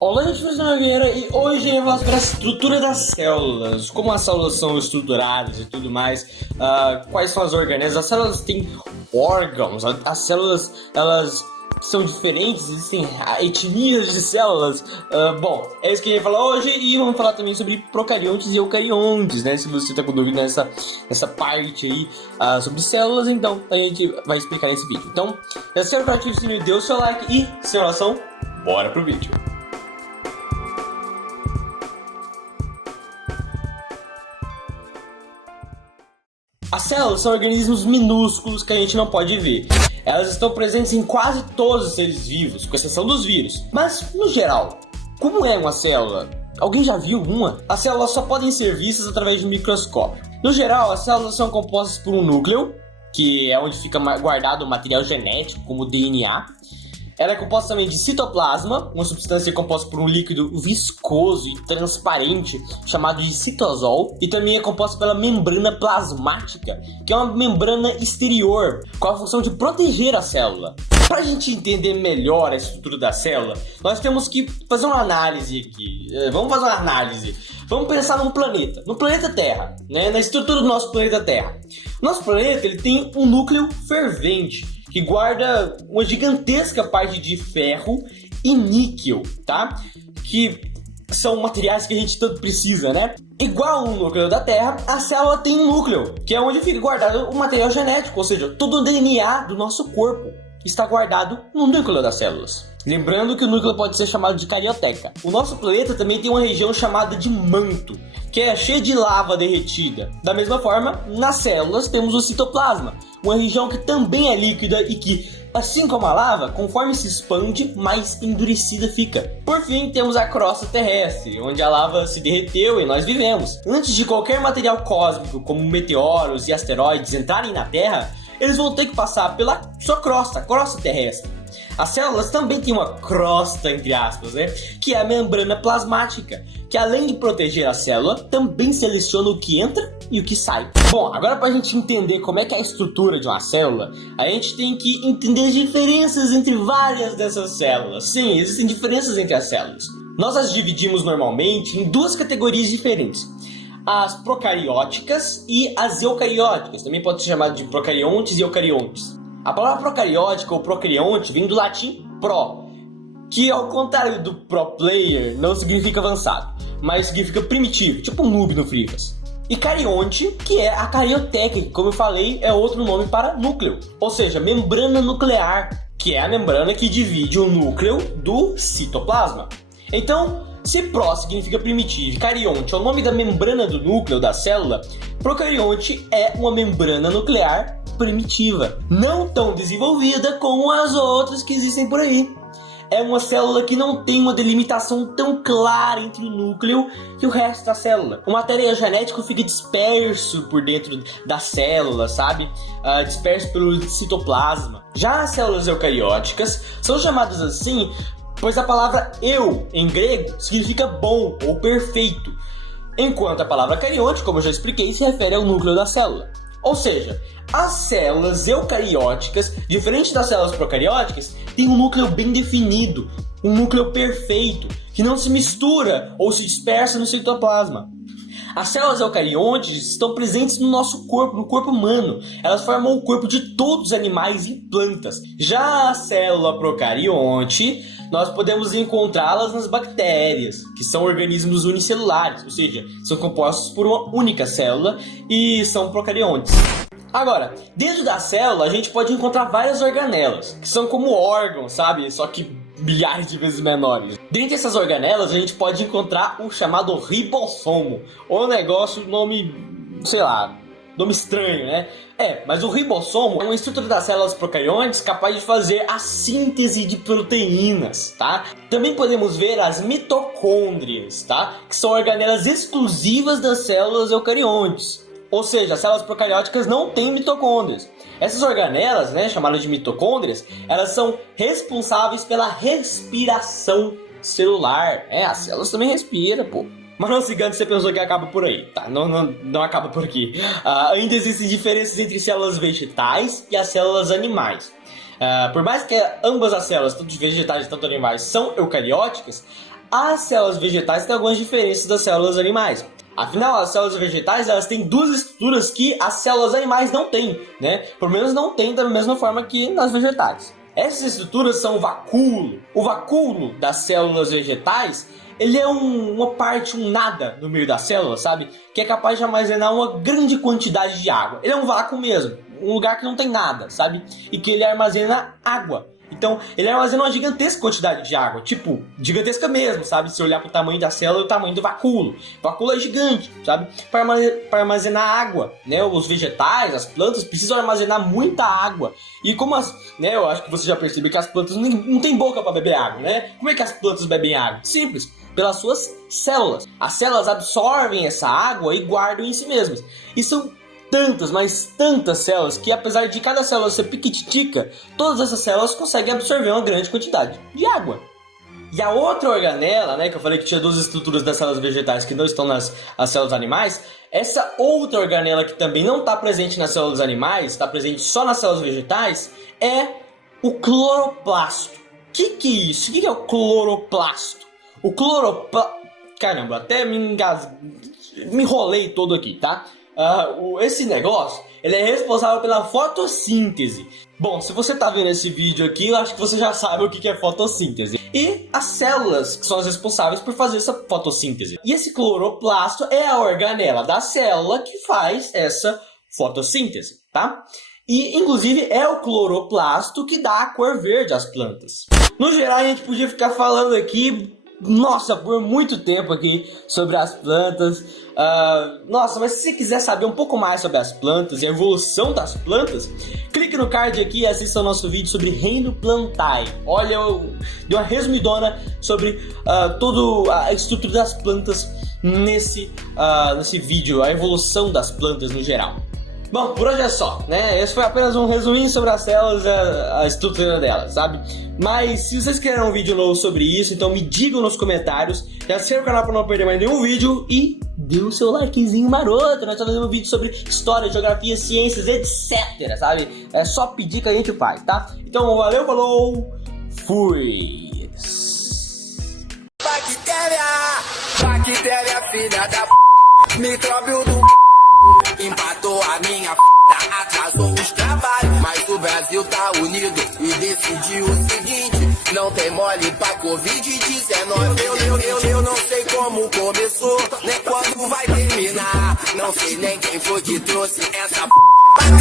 Olá, gente, eu sou o Nogueira e hoje eu vou falar sobre a estrutura das células, como as células são estruturadas e tudo mais, quais são as organelas. As células têm órgãos, as células elas são diferentes, existem etnias de células. Bom, é isso que a gente vai falar hoje e vamos falar também sobre procariontes e eucariontes, né? Se você está com dúvida nessa parte aí sobre células, então a gente vai explicar nesse vídeo. Então, se é o ativa o sininho, dê o seu like e, sem enrolação, bora pro vídeo. As células são organismos minúsculos que a gente não pode ver. Elas estão presentes em quase todos os seres vivos, com exceção dos vírus. Mas, no geral, como é uma célula? Alguém já viu uma? As células só podem ser vistas através de um microscópio. No geral, as células são compostas por um núcleo, que é onde fica guardado o material genético, como o DNA. Ela é composta também de citoplasma, uma substância composta por um líquido viscoso e transparente chamado de citosol, e também é composta pela membrana plasmática, que é uma membrana exterior com a função de proteger a célula. Para a gente entender melhor a estrutura da célula, nós temos que fazer uma análise aqui. Vamos fazer uma análise. Vamos pensar num planeta, no planeta Terra, né? Na estrutura do nosso planeta Terra. Nosso planeta ele tem um núcleo fervente, que guarda uma gigantesca parte de ferro e níquel, tá? Que são materiais que a gente tanto precisa, né? Igual no núcleo da Terra, a célula tem um núcleo, que é onde fica guardado o material genético, ou seja, todo o DNA do nosso corpo está guardado no núcleo das células. Lembrando que o núcleo pode ser chamado de carioteca. O nosso planeta também tem uma região chamada de manto, que é cheia de lava derretida. Da mesma forma, nas células temos o citoplasma, uma região que também é líquida e que, assim como a lava, conforme se expande, mais endurecida fica. Por fim, temos a crosta terrestre, onde a lava se derreteu e nós vivemos. Antes de qualquer material cósmico, como meteoros e asteroides, entrarem na Terra, eles vão ter que passar pela sua crosta, a crosta terrestre. As células também têm uma crosta, entre aspas, né? Que é a membrana plasmática, que além de proteger a célula, também seleciona o que entra e o que sai. Bom, agora para a gente entender como é que é a estrutura de uma célula, a gente tem que entender as diferenças entre várias dessas células. Sim, existem diferenças entre as células. Nós as dividimos normalmente em duas categorias diferentes: as procarióticas e as eucarióticas. Também pode ser chamado de procariontes e eucariontes. A palavra procariótica ou procarionte vem do latim pro, que ao contrário do pro player não significa avançado, mas significa primitivo, tipo um noob no Free Fire. E carionte, que é a carioteca, que como eu falei é outro nome para núcleo, ou seja, membrana nuclear, que é a membrana que divide o núcleo do citoplasma. Então, se pro significa primitivo e carionte é o nome da membrana do núcleo da célula, procarionte é uma membrana nuclear primitiva, não tão desenvolvida como as outras que existem por aí. É uma célula que não tem uma delimitação tão clara entre o núcleo e o resto da célula. O material genético fica disperso por dentro da célula, sabe? Disperso pelo citoplasma. Já as células eucarióticas são chamadas assim pois a palavra eu, em grego, significa bom ou perfeito, enquanto a palavra carionte, como eu já expliquei, se refere ao núcleo da célula. Ou seja, as células eucarióticas, diferente das células procarióticas, têm um núcleo bem definido, um núcleo perfeito, que não se mistura ou se dispersa no citoplasma. As células eucariontes estão presentes no nosso corpo, no corpo humano. Elas formam o corpo de todos os animais e plantas. Já a célula procarionte, nós podemos encontrá-las nas bactérias, que são organismos unicelulares, ou seja, são compostos por uma única célula e são procariontes. Agora, dentro da célula a gente pode encontrar várias organelas, que são como órgãos, sabe? Só que bilhares de vezes menores. Dentre essas organelas a gente pode encontrar o chamado ribossomo, ou negócio, nome, sei lá, nome estranho, né? Mas o ribossomo é uma estrutura das células procariontes capaz de fazer a síntese de proteínas, tá? Também podemos ver as mitocôndrias, tá? Que são organelas exclusivas das células eucariontes. Ou seja, as células procarióticas não têm mitocôndrias. Essas organelas, né, chamadas de mitocôndrias, elas são responsáveis pela respiração celular. As células também respiram, pô. Mas não se engane se você pensou que acaba por aí, tá? Não acaba por aqui. Ainda existem diferenças entre células vegetais e as células animais. Por mais que ambas as células, tanto vegetais quanto animais, são eucarióticas, as células vegetais têm algumas diferenças das células animais. Afinal, as células vegetais elas têm duas estruturas que as células animais não têm, né? Pelo menos não têm da mesma forma que nas vegetais. Essas estruturas são o vacúolo. O vacúolo das células vegetais, ele é uma parte, um nada no meio da célula, sabe? Que é capaz de armazenar uma grande quantidade de água. Ele é um vácuo mesmo, um lugar que não tem nada, sabe? E que ele armazena água. Então, ele armazena uma gigantesca quantidade de água, tipo, gigantesca mesmo, sabe? Se olhar para o tamanho da célula e o tamanho do vacúolo. O vacúolo é gigante, sabe? Para armazenar água, né? Os vegetais, as plantas precisam armazenar muita água. E como né? Eu acho que você já percebeu que as plantas não têm boca para beber água, né? Como é que as plantas bebem água? Simples, pelas suas células. As células absorvem essa água e guardam em si mesmas. E são tantas, mas tantas células que apesar de cada célula ser piquititica, todas essas células conseguem absorver uma grande quantidade de água. E a outra organela, né, que eu falei que tinha duas estruturas das células vegetais que não estão nas células animais, essa outra organela que também não está presente nas células animais, está presente só nas células vegetais, é o cloroplasto. Que é isso? O que é o cloroplasto? O cloroplasto... Caramba, até me enrolei todo aqui, tá? Esse negócio, ele é responsável pela fotossíntese. Bom, se você tá vendo esse vídeo aqui, eu acho que você já sabe o que é fotossíntese. E as células que são as responsáveis por fazer essa fotossíntese. E esse cloroplasto é a organela da célula que faz essa fotossíntese, tá? E, inclusive, é o cloroplasto que dá a cor verde às plantas. No geral, a gente podia ficar falando aqui... Nossa, por muito tempo aqui sobre as plantas. Nossa, mas se você quiser saber um pouco mais sobre as plantas e a evolução das plantas, clique no card aqui e assista o nosso vídeo sobre Reino Plantae. Olha, eu dei uma resumidona sobre toda a estrutura das plantas nesse vídeo, a evolução das plantas no geral. Bom, por hoje é só, né? Esse foi apenas um resuminho sobre as células, a estrutura delas, sabe? Mas se vocês querem um vídeo novo sobre isso, então me digam nos comentários. Já se inscreva no canal para não perder mais nenhum vídeo e dê o seu likezinho maroto. Nós estamos fazendo um vídeo sobre história, geografia, ciências, etc, sabe? É só pedir que a gente faz, tá? Então valeu, falou, fui! Bactéria, filha da p... Micróbio do empatou a minha p... Atrasou os trabalhos, mas o Brasil tá unido e decidiu o seguinte: não tem mole pra Covid-19. Eu não sei como começou, nem quando vai terminar. Não sei nem quem foi que trouxe essa p...